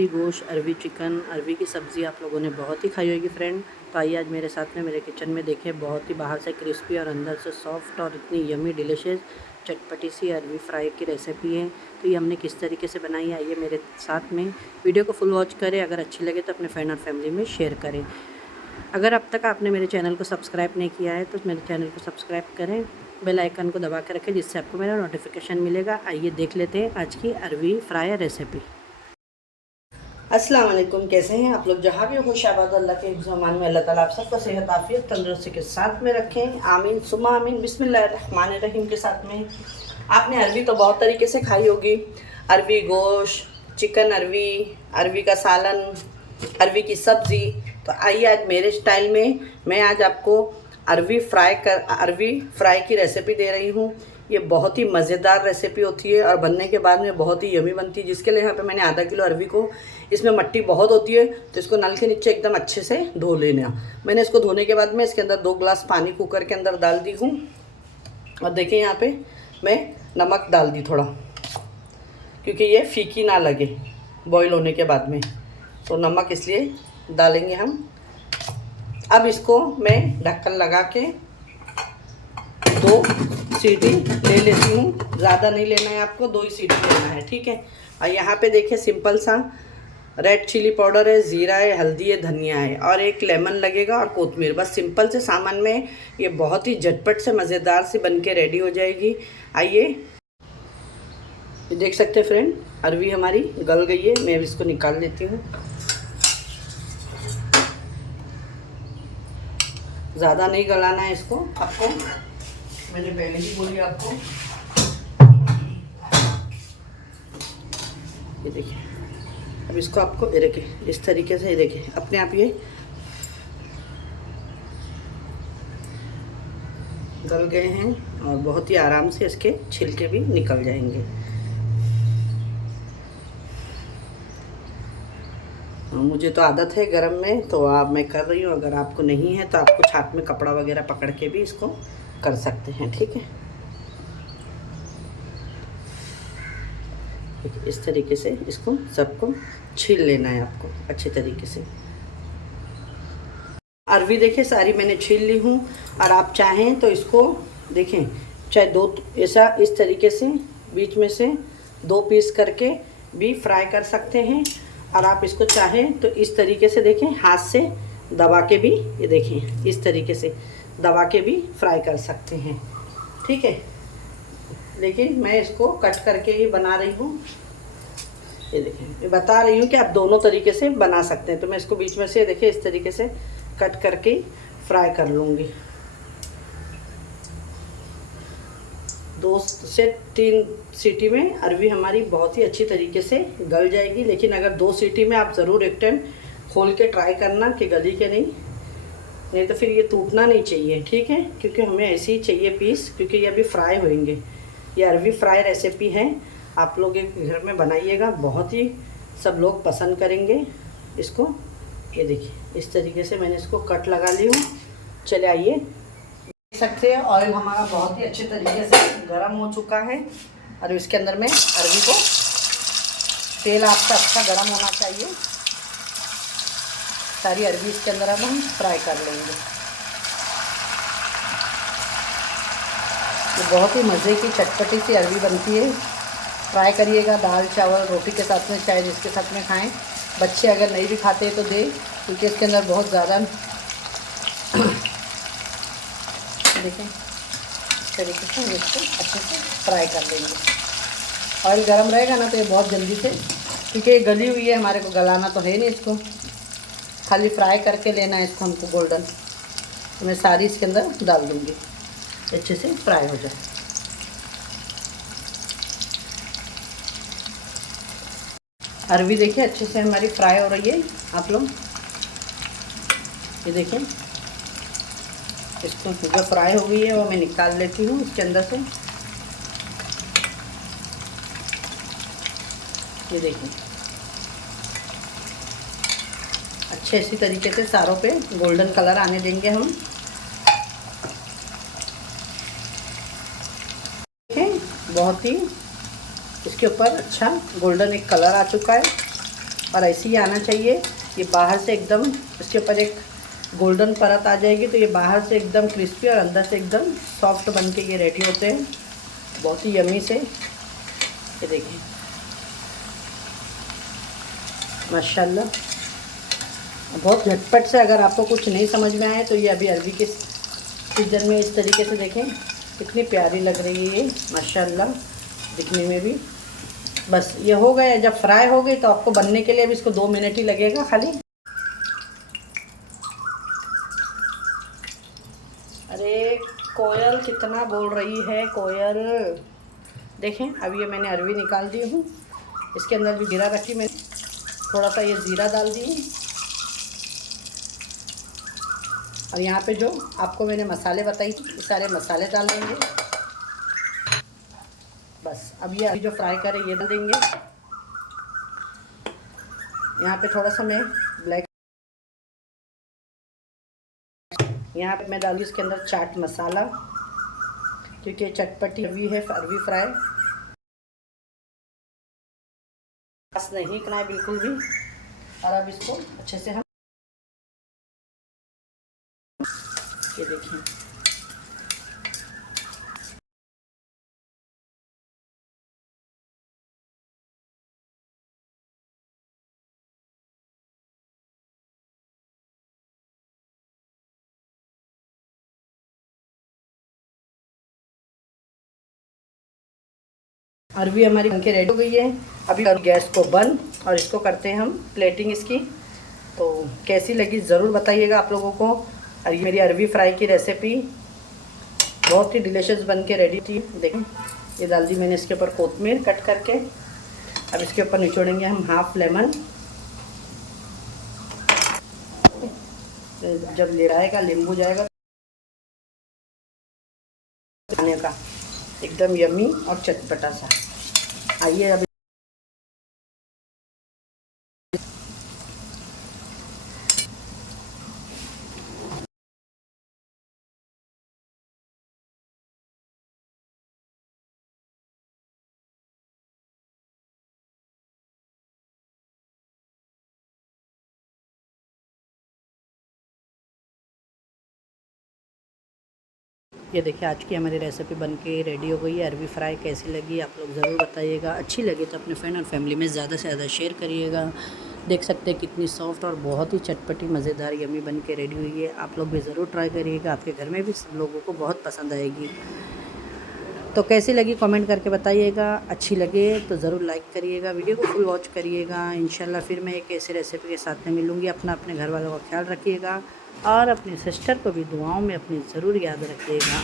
अरवी गोश्त, अरवी चिकन, अरवी की सब्ज़ी आप लोगों ने बहुत ही खाई होगी फ्रेंड। तो आइए आज मेरे साथ में मेरे किचन में देखें, बहुत ही बाहर से क्रिस्पी और अंदर से सॉफ्ट और इतनी यमी डिलीशियस चटपटी सी अरवी फ्राई की रेसिपी है। तो ये हमने किस तरीके से बनाई है, आइए मेरे साथ में वीडियो को फुल वॉच करें। अगर अच्छी लगे तो अपने फ्रेंड और फैमिली में शेयर करें। अगर अब तक आपने मेरे चैनल को सब्सक्राइब नहीं किया है तो मेरे चैनल को सब्सक्राइब करें, बेल आइकन को दबा के रखें, जिससे आपको मेरा नोटिफिकेशन मिलेगा। आइए देख लेते हैं आज की अरवी फ्राई रेसिपी। अस्सलाम वालेकुम, कैसे हैं आप लोग? जहाँ भी खुशाबाद अल्लाह के ज़मान में अल्लाह ताला आप सबको सेहत आफियत तंदुरुस्ती के साथ में रखें, आमीन सुमा आमीन। बिस्मिल्लाहिर्रहमानिर्रहीम के साथ में आपने अरवी तो बहुत तरीके से खाई होगी। अरवी गोश्त, चिकन अरवी, अरवी का सालन, अरवी की सब्ज़ी। तो आइए आज मेरे स्टाइल में मैं आज आपको अरवी फ्राई की रेसिपी दे रही हूँ। ये बहुत ही मज़ेदार रेसिपी होती है और बनने के बाद में बहुत ही यमी बनती है। जिसके लिए यहाँ पे मैंने आधा किलो अरवी को, इसमें मट्टी बहुत होती है तो इसको नल के नीचे एकदम अच्छे से धो लेना। मैंने इसको धोने के बाद में इसके अंदर 2 गिलास पानी कुकर के अंदर डाल दी हूँ। और देखिए यहाँ पे मैं नमक डाल दी थोड़ा, क्योंकि ये फीकी ना लगे बॉईल होने के बाद में, तो नमक इसलिए डालेंगे हम। अब इसको मैं ढक्कन लगा के 2 सीटी ले लेती हूँ। ज़्यादा नहीं लेना है आपको, 2 ही सीटी लेना है, ठीक है। और यहाँ पे देखिए सिंपल सा रेड चिली पाउडर है, ज़ीरा है, हल्दी है, धनिया है और एक लेमन लगेगा और कोतमीर। बस सिंपल से सामान में ये बहुत ही झटपट से मज़ेदार से बन के रेडी हो जाएगी। आइए ये देख सकते हैं फ्रेंड, अरवी हमारी गल गई है। मैं इसको निकाल लेती हूँ। ज़्यादा नहीं गलाना है इसको आपको, मैंने पहले ही बोली आपको। ये देखिए, अब इसको आपको ये देखिए इस तरीके से, ये देखिए अपने आप ये गल गए हैं और बहुत ही आराम से इसके छिलके भी निकल जाएंगे। मुझे तो आदत है गरम में, तो आप मैं कर रही हूँ। अगर आपको नहीं है तो आप कुछ हाथ में कपड़ा वगैरह पकड़ के भी इसको कर सकते हैं, ठीक है। इस तरीके से इसको सबको छील लेना है आपको अच्छे तरीके से। अरवी देखिए सारी मैंने छील ली हूँ। और आप चाहें तो इसको देखें, चाहे 2 ऐसा इस तरीके से बीच में से 2 पीस करके भी फ्राई कर सकते हैं। और आप इसको चाहें तो इस तरीके से देखें, हाथ से दबा के भी, ये देखें इस तरीके से दबा के भी फ्राई कर सकते हैं, ठीक है। लेकिन मैं इसको कट करके ही बना रही हूँ। ये देखें, मैं बता रही हूँ कि आप दोनों तरीके से बना सकते हैं। तो मैं इसको बीच में से देखिए इस तरीके से कट करके फ्राई कर लूँगी। 2 से 3 सीटी में अरवी हमारी बहुत ही अच्छी तरीके से गल जाएगी। लेकिन अगर 2 सीटी में आप ज़रूर एक टाइम खोल के ट्राई करना कि गली के नहीं तो फिर ये टूटना नहीं चाहिए, ठीक है। क्योंकि हमें ऐसे ही चाहिए पीस, क्योंकि ये अभी फ्राई होंगे। ये अरवी फ्राई रेसिपी है, आप लोग एक घर में बनाइएगा, बहुत ही सब लोग पसंद करेंगे इसको। ये देखिए इस तरीके से मैंने इसको कट लगा ली हूँ। चले आइए, देख सकते हैं ऑयल हमारा बहुत ही अच्छे तरीके से गर्म हो चुका है। और इसके अंदर मैं अरवी को, तेल आपका अच्छा गर्म होना चाहिए। सारी अरवी इसके अंदर अब हम फ्राई कर लेंगे। ये बहुत ही मज़े की चटपटी सी अरवी बनती है। फ्राई करिएगा, दाल चावल रोटी के साथ में, चाहे जिसके साथ में खाएं। बच्चे अगर नहीं भी खाते तो दे, क्योंकि इसके अंदर बहुत ज़्यादा देखें इस तरीके से इसको अच्छे से फ्राई कर लेंगे। ऑयल गर्म रहेगा ना तो ये बहुत जल्दी से, क्योंकि ये गली हुई है, हमारे को गलाना तो है नहीं इसको, खाली फ्राई करके लेना है इसको हमको गोल्डन। तो मैं सारी इसके अंदर डाल दूँगी, अच्छे से फ्राई हो जाए। अरवी देखिए अच्छे से हमारी फ्राई हो रही है। आप लोग ये देखें, इसको जो फ्राई हो गई है वो मैं निकाल लेती हूँ इसके अंदर से। ये देखिए अच्छे इसी तरीके से सारों पे गोल्डन कलर आने देंगे हम। देखें बहुत ही इसके ऊपर अच्छा गोल्डन एक कलर आ चुका है। और ऐसे ही आना चाहिए। ये बाहर से एकदम इसके ऊपर एक गोल्डन परत आ जाएगी, तो ये बाहर से एकदम क्रिस्पी और अंदर से एकदम सॉफ्ट बन के ये रेडी होते हैं, बहुत ही यमी से। ये देखिए माशाल्लाह, बहुत झटपट से। अगर आपको कुछ नहीं समझ में आए तो ये अभी अरबी के सीजन में इस तरीके से देखें कितनी प्यारी लग रही है ये माशाल्लाह दिखने में भी। बस ये हो गया। जब फ्राई हो गई तो आपको बनने के लिए अभी इसको 2 मिनट ही लगेगा खाली। अरे कोयल कितना बोल रही है कोयल। देखें अब ये मैंने अरवी निकाल दी हूँ, इसके अंदर भी जीरा रखी मैंने, थोड़ा सा ये ज़ीरा डाल दी। और यहाँ पे जो आपको मैंने मसाले बताई थी, ये सारे मसाले डाल देंगे। बस अब ये अभी जो फ्राई करें ये डाल देंगे। यहाँ पे थोड़ा सा मैं ब्लैक, यहाँ पे मैं डालूँ इसके अंदर चाट मसाला, क्योंकि ये चटपटी अरवी है, अरवी फ्राई। बस नहीं करना है बिल्कुल भी। और अब इसको अच्छे से हम ये देखिए अरवी हमारी बनके रेडी हो गई है। अभी गैस को बंद और इसको करते हैं हम प्लेटिंग इसकी। तो कैसी लगी ज़रूर बताइएगा आप लोगों को। और ये मेरी अरवी फ्राई की रेसिपी बहुत ही डिलीशियस बन के रेडी थी। देखें ये डाल दी मैंने इसके ऊपर कोतमीर कट करके। अब इसके ऊपर निचोड़ेंगे हम हाफ लेमन। जब ले आएगा नींबू जाएगा खाने का एकदम यमी और चटपटा सा। आइए अब ये देखिए आज की हमारी रेसिपी बनके रेडी हो गई है। अरवी फ्राई कैसी लगी आप लोग ज़रूर बताइएगा। अच्छी लगी तो अपने फ्रेंड और फैमिली में ज़्यादा से ज़्यादा शेयर करिएगा। देख सकते हैं कितनी सॉफ्ट और बहुत ही चटपटी मज़ेदार यमी बन के रेडी हुई है। आप लोग भी ज़रूर ट्राई करिएगा, आपके घर में भी सब लोगों को बहुत पसंद आएगी। तो कैसी लगी कमेंट करके बताइएगा। अच्छी लगे तो ज़रूर लाइक करिएगा, वीडियो को फुल वॉच करिएगा। इंशाल्लाह फिर मैं एक ऐसी रेसिपी के साथ में मिलूँगी। अपने घर वालों का ख्याल रखिएगा और अपनी सिस्टर को भी दुआओं में अपनी ज़रूर याद रखिएगा।